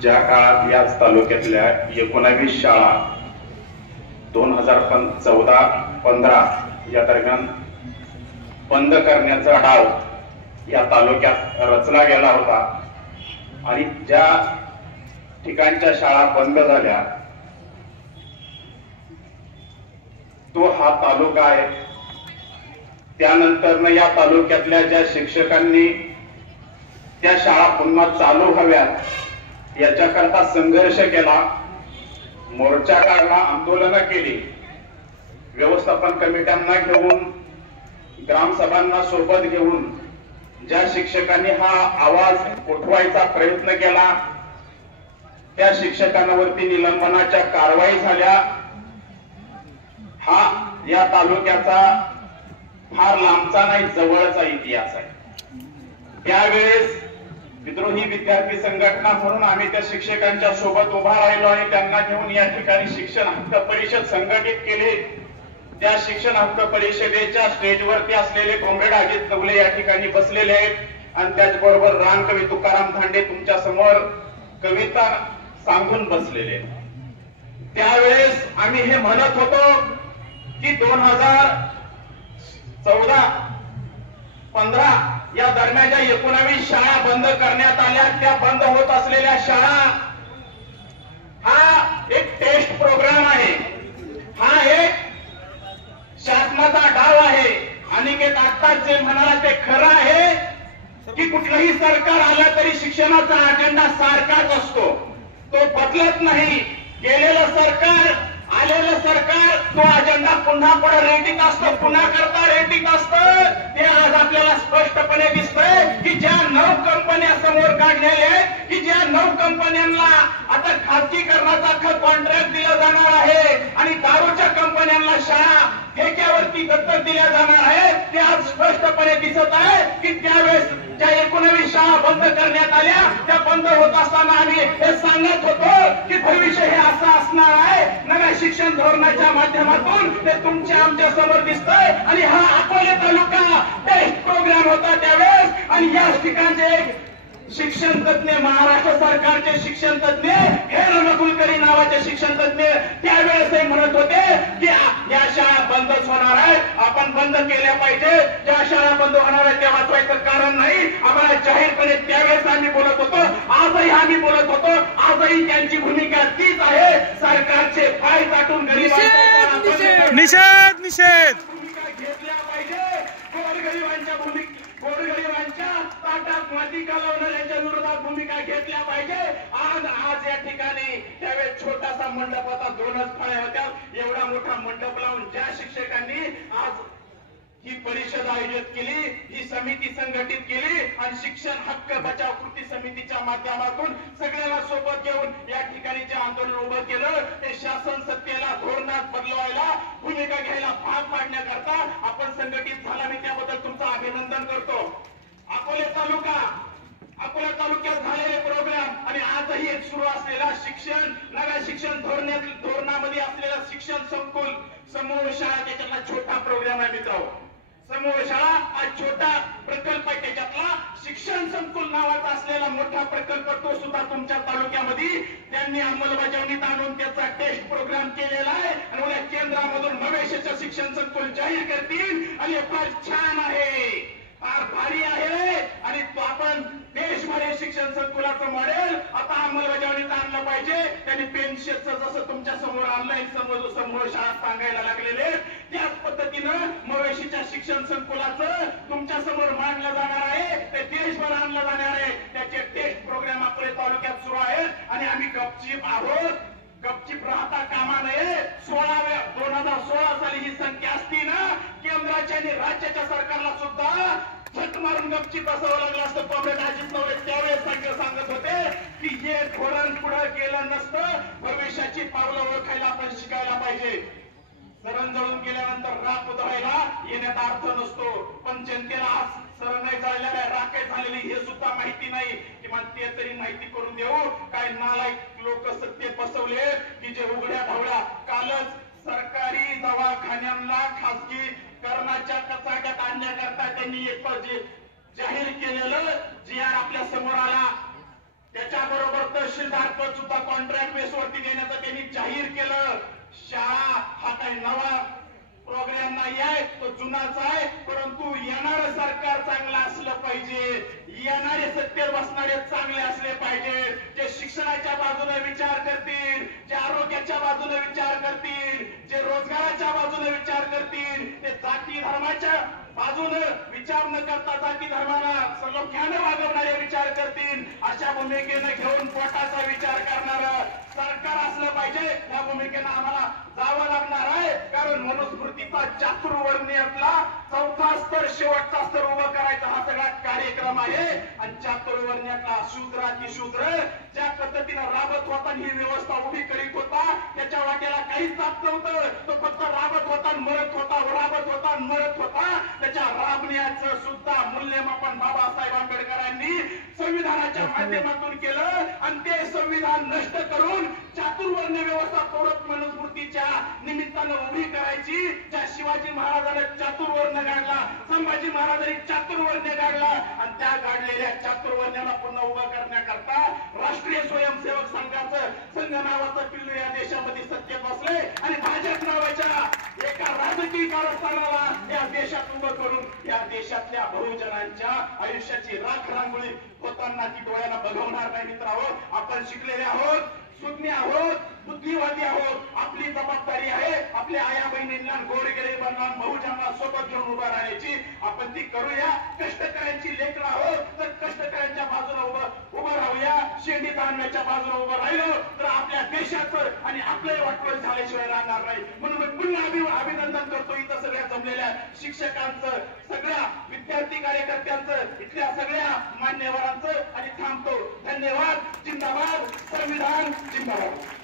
ज्या काळात याच तालुक्यातल्या 19 शाळा 2014-15 या दरम्यान बंद करण्याचा डाव या तालुक्यात रचला गेला होता आणि ज्या ठिकाणच्या शाळा बंद झाल्या तो हा तालुका आहे। त्यानंतर या तालुक्यातल्या ज्या शिक्षकांनी त्या शाळा पुन्हा चालू व्हाव्यात याच्याकरता संघर्ष केला, मोर्चा काढला, आंदोलन केली, व्यवस्थापन कमिट्यांना घेऊन ग्रामसभांना सोबत घेऊन ज्या शिक्षकांनी हा आवाज उठवायचा प्रयत्न केला त्या शिक्षकांवरती निलंबनाच्या कारवाई झाल्या। हा या तालुक्याचा फार लांबचा नाही जवळचा इतिहास आहे। त्यावेळेस विद्रोही विद्यार्थी संघटना म्हणून आम्ही त्या शिक्षकांच्या सोबत उभा राहिलो आणि त्यांना घेऊन या ठिकाणी शिक्षण हक्क परिषद संघटित केली। त्या शिक्षण हक्क परिषदेच्या स्टेजवरती असलेले कॉम्रेड अजित नवले या ठिकाणी बसलेले आहेत आणि त्याचबरोबर रानकवी तुकाराम धांडे तुमच्या समोर कविता सांगून बसलेले आहेत। त्यावेळेस आम्ही हे म्हणत होतो की 2014-15 या दरम्यानच्या 19 शाळा बंद करण्यात आल्या। त्या बंद होत असलेल्या शाळा हा एक टेस्ट प्रोग्राम आहे, हा एक शासनाचा डाव आहे। अनिकेत आत्ताच जे म्हणाला ते खरं आहे की कुठलंही सरकार आलं तरी शिक्षणाचा अजेंडा सारखाच असतो, तो बदलत नाही। गेलेलं सरकार आलेलं सरकार तो अजेंडा पुन्हा पुढे रेटिंग असतं, पुन्हा करता रेटिंग असतं। ते आज आपल्याला स्पष्टपणे दिसतंय की ज्या 9 कंपन्या समोर काढलेल्या आहेत की ज्या 9 कंपन्यांना आता खाजगीकरणाचा कॉन्ट्रॅक्ट दिला जाणार आहे आणि दारूच्या कंपन्यांना शाळा ठेक्यावरती दत्तक दिल्या जाणार आहे, ते आज स्पष्टपणे दिसत आहे की त्यावेळेस ज्या 19 शाळा बंद करण्यात आल्या त्या बंद होत असताना आम्ही हे सांगत होतो की भविष्य हे असं असणार आहे। नव्या शिक्षण धोरणाच्या माध्यमातून ते तुमच्या आमच्या समोर दिसतंय आणि हा अकोले तालुका टेस्ट प्रोग्राम होता त्यावेळेस आणि याच ठिकाणचे शिक्षण तज्ञ महाराष्ट्र सरकारचे शिक्षण तज्ञ हेरम कुलकर्णी नावाचे शिक्षण तज्ञ त्यावेळेस ते म्हणत होते की या शाळा बंदच होणार आहेत, आपण बंद केल्या पाहिजे। ज्या शाळा बंद होणार आहेत त्या वाचवायचं कारण नाही, आम्हाला जाहीरपणे त्यावेळेस आम्ही बोलत होतो, आजही आम्ही बोलत होतो, आजही त्यांची भूमिका तीच आहे। सरकारचे पाय चाटून गरीबांचा निषेध निषेध भूमिका घेतल्या पाहिजे। गोरगरिबांच्या ताटात माती घालवणाऱ्यांच्या विरोधात भूमिका घेतल्या पाहिजे। आज या ठिकाणी त्यावेळेस छोटासा मंडप होता, 2च फळ्या होत्या, एवढा मोठा मंडप लावून ज्या शिक्षकांनी आज ही परिषद आयोजित केली, ही समिती संघटित केली आणि शिक्षण हक्क बचाव कृती समितीच्या माध्यमातून सगळ्यांना सोबत घेऊन या ठिकाणी जे आंदोलन उभं केलं ते शासन सत्तेला धोरणात बदलवायला भूमिका घ्यायला भाग पाडण्याकरता आपण संघटित झाला, मी त्याबद्दल तुमचं अभिनंदन करतो। अकोला तालुक्यात झालेले प्रोग्राम आणि आजही एक सुरू असलेला शिक्षण नव्या शिक्षण धोरणामध्ये असलेला शिक्षण संकुल समूह शाळा त्याच्यातला छोटा प्रोग्राम आहे मित्रांनो। समूह शाळा हा छोटा प्रकल्प आहे, त्याच्यातला शिक्षण संकुल नावाचा असलेला मोठा प्रकल्प तो सुद्धा तुमच्या तालुक्यामध्ये त्यांनी अंमलबजावणीत आणून त्याचा टेस्ट प्रोग्राम केलेला आहे आणि उद्या केंद्रामधून भविष्याचं शिक्षण संकुल जाहीर करतील आणि फार छान आहे, फार भारी आहे आणि तो आपण देशभर शिक्षण संकुलाचं मॉडेल आता अंमलबजावणीत आणलं पाहिजे। त्यांनी पेन्शनचं जसं तुमच्या समोर ऑनलाईन समूह शाळा सांगायला लागलेले त्याच पद्धतीनं मवेशीच्या शिक्षण संकुलाचं तुमच्या समोर मांडलं जाणार आहे, ते देशभर आणलं जाणार आहे। त्याचे टेस्ट प्रोग्राम आपल्या तालुक्यात सुरू आहेत आणि आम्ही गपचीप आहोत, गपचीप राहता कामा नये। 2016 साली ही संख्या असती ना केंद्राच्या आणि राज्याच्या सरकारला सुद्धा झट मारून गपचीप बसावं लागलं असतं। कॉम्रेड अजित नवले त्यावेळेस सांगत होते की हे धोरण पुढे गेलं नसतं, भविष्याची पावलं ओळखायला आपण शिकायला पाहिजे। सरण जळून गेल्यानंतर राख उधळायला येण्याचा अर्थ नसतो, पण जनतेला आज सरण नाही जळलेल्या राखे झालेली हे सुद्धा माहिती नाही, किंवा ते तरी माहिती करून देऊ। काय नालायक लोक सत्तेत बसवले की जे उघड्या ढवळ्या कालच सरकारी दवाखान्यांना खासगी करण्याच्या कचाट्यात आणण्याकरता त्यांनी एक जाहीर केलेलं जी आर आपल्या समोर आला, त्याच्याबरोबर तर तहसीलदार पद सुद्धा कॉन्ट्रॅक्ट बेसवरती देण्याचं त्यांनी जाहीर केलं. शाळा हा काही नवा प्रोग्राम नाही आहे, तो जुनाच आहे. परंतु येणारं सरकार चांगलं असलं पाहिजे, येणारे सत्तेवर बसणारे चांगले असले पाहिजे, जे शिक्षणाच्या बाजूने विचार करतील, जे आरोग्याच्या बाजूने विचार करतील, जे रोजगाराच्या बाजूने विचार करतील, ते जाती धर्माच्या बाजूनं विचार न करता जाती धर्माला सलोख्याने वागवणारे विचार करतील. अशा भूमिकेने घेऊन पोटाचा विचार करणारं सरकार असलं पाहिजे. या भूमिकेनं आम्हाला जावं लागणार आहे. कारण मनुस्मृतीचा चातुर्वर्ण्यातला चौथा स्तर, शेवटचा स्तर उभा करायचा हा सगळा कार्यक्रम आहे. आणि चातुर्वर्ण्यातला शूद्र ज्या पद्धतीनं राबत होता, ही व्यवस्था उभी करीत होता, त्याच्या वाट्याला काहीच जात नव्हतं. तो फक्त राबत होता, मरत होता, राबत होता, मरत होता. त्याच्या राबण्याचं सुद्धा मूल्यमापन बाबासाहेब आंबेडकरांनी संविधानाच्या माध्यमातून केलं. आणि ते संविधान नष्ट करून चातुर्वर्ण व्यवस्था तोडत मनुस्मृतीच्या निमित्तानं उभी करायची. ज्या शिवाजी महाराजांनी चातुर्वर्ण गाडला, संभाजी महाराजांनी चातुर्वर्ण गाडला, आणि त्या गाडलेल्या चातुर्वर्ण्याला पुन्हा उभा करण्याकरता राष्ट्रीय स्वयंसेवक संघाचं संघ नावाचं पिल्लू या देशामध्ये सत्तेत बसले. आणि भाजप नावाच्या एका राजकीय कारस्थानाला या देशात उभं करून या देशातल्या बहुजनांच्या आयुष्याची राख रांगोळी होताना ती डोळ्याला बघवणार नाही. मित्रांनो, आपण शिकलेले आहोत, सुज्ञ आहोत, बुद्धिवादी आहोत. आपली जबाबदारी आहे आपल्या आया बहिणींना, गोरगरिबांना, बहुजनांना सोबत घेऊन उभं राहण्याची. आपण ती करूया. कष्टकऱ्यांची लेकरं आहोत, तर कष्टकऱ्यांच्या बाजूला उभं राहूया. शेंडी ताणण्याच्या बाजूला उभं राहिलो तर आपल्या देशाचं आणि आपलं वाटवण झाल्याशिवाय राहणार नाही. म्हणून मी पुन्हा अभिनंदन करतो इथं सगळ्या जमलेल्या शिक्षकांचं, सगळ्या विद्यार्थी कार्यकर्त्यांचं, इथल्या सगळ्या मान्यवरांचं. आणि थांबतो. धन्यवाद. जिंदाबाद. संविधान जिंदाबाद.